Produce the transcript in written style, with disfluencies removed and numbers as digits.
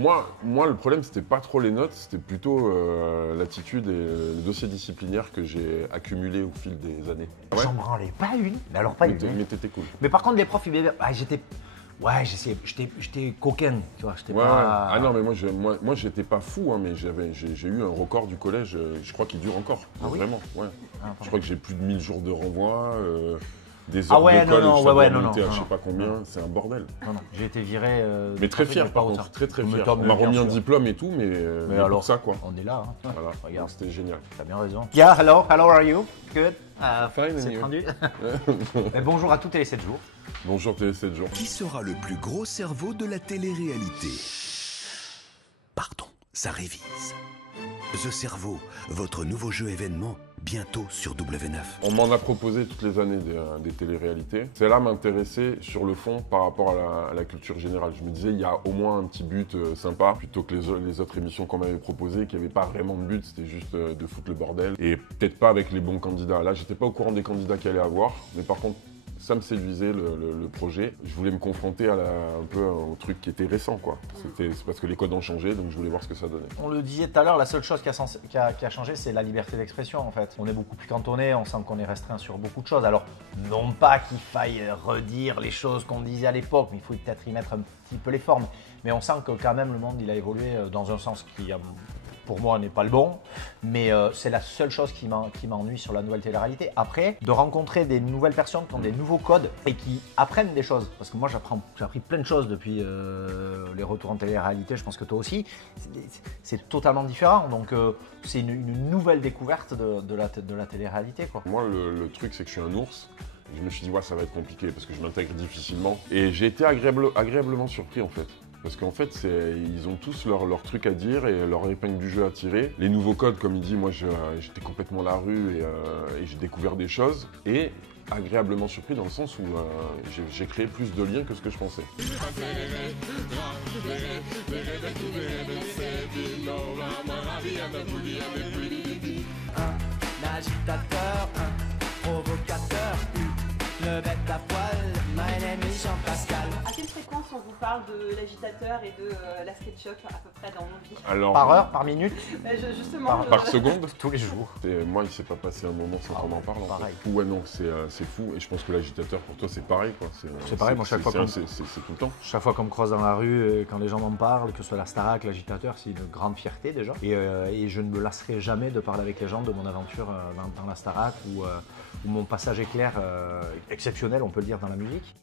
Moi, le problème, c'était pas trop les notes, c'était plutôt l'attitude et le dossier disciplinaire que j'ai accumulé au fil des années. Ouais. J'en branlais pas une, mais alors pas une. Mais t'étais cool. Mais par contre, les profs, ils m'aimaient. Ah, j'étais coquin, tu vois. J'étais pas. Ah non, mais moi j'étais pas fou, hein, mais j'ai eu un record du collège, je crois qu'il dure encore. Ah oui vraiment, ouais. Ah, je crois que j'ai plus de 1000 jours de renvoi. Des heures ouais, d'école, non, je ouais, dois non, monter à non, je sais pas combien, c'est un bordel. Non, j'ai été viré. Mais très fier par contre, très fier. On m'a remis un diplôme et tout, mais alors ça quoi. On est là. Hein. Voilà, regarde, c'était génial. T'as bien raison. Yeah, hello, how are you? Good. Fine. C'est rendu. Bonjour à toutes les 7 jours. Bonjour Télé 7 jours. Qui sera le plus gros cerveau de la télé-réalité? Pardon, ça révise. The Cerveau, votre nouveau jeu événement, bientôt sur W9. On m'en a proposé toutes les années des télé-réalités. Celle-là m'intéressait sur le fond par rapport à la culture générale. Je me disais, il y a au moins un petit but sympa, plutôt que les autres émissions qu'on m'avait proposées, qui n'avaient pas vraiment de but, c'était juste de foutre le bordel. Et peut-être pas avec les bons candidats. Là, j'étais pas au courant des candidats qu'il allait avoir, mais par contre, ça me séduisait le projet. Je voulais me confronter un peu au truc qui était récent, quoi. C'est parce que les codes ont changé, donc je voulais voir ce que ça donnait. On le disait tout à l'heure, la seule chose qui a changé, c'est la liberté d'expression, en fait. On est beaucoup plus cantonné, on sent qu'on est restreint sur beaucoup de choses. Alors, non pas qu'il faille redire les choses qu'on disait à l'époque, mais il faut peut-être y mettre un petit peu les formes. Mais on sent que quand même le monde, il a évolué dans un sens qui pour moi, n'est pas le bon, mais c'est la seule chose qui m'ennuie sur la nouvelle télé-réalité. Après, de rencontrer des nouvelles personnes qui ont des nouveaux codes et qui apprennent des choses. Parce que moi, j'ai appris plein de choses depuis les retours en télé-réalité, je pense que toi aussi. C'est totalement différent, donc c'est une nouvelle découverte de la télé-réalité, quoi. Moi, le truc, c'est que je suis un ours. Je me suis dit, ouais, ça va être compliqué parce que je m'intègre difficilement. Et j'ai été agréablement surpris, en fait. Parce qu'en fait, ils ont tous leur truc à dire et leur épingle du jeu à tirer. Les nouveaux codes, comme il dit, moi j'étais complètement la rue et j'ai découvert des choses. Et agréablement surpris dans le sens où j'ai créé plus de liens que ce que je pensais. Un agitateur, un provocateur, une bête à poil, my name is Jean-Pascal. À quelle fréquence on vous parle de l'agitateur et de la SketchUp à peu près dans nos vies? Alors, par heure, par minute? Justement. Par seconde? Tous les jours. Moi, il ne s'est pas passé un moment sans qu'on en parle. Pareil. En fait. Ouais, non, c'est fou. Et je pense que l'agitateur, pour toi, c'est pareil, quoi. C'est pareil, moi, chaque fois c'est tout le temps. Chaque fois qu'on me croise dans la rue, quand les gens m'en parlent, que ce soit la Starac, l'agitateur, c'est une grande fierté déjà. Et je ne me lasserai jamais de parler avec les gens de mon aventure dans la Starac ou mon passage éclair exceptionnel, on peut le dire, dans la musique.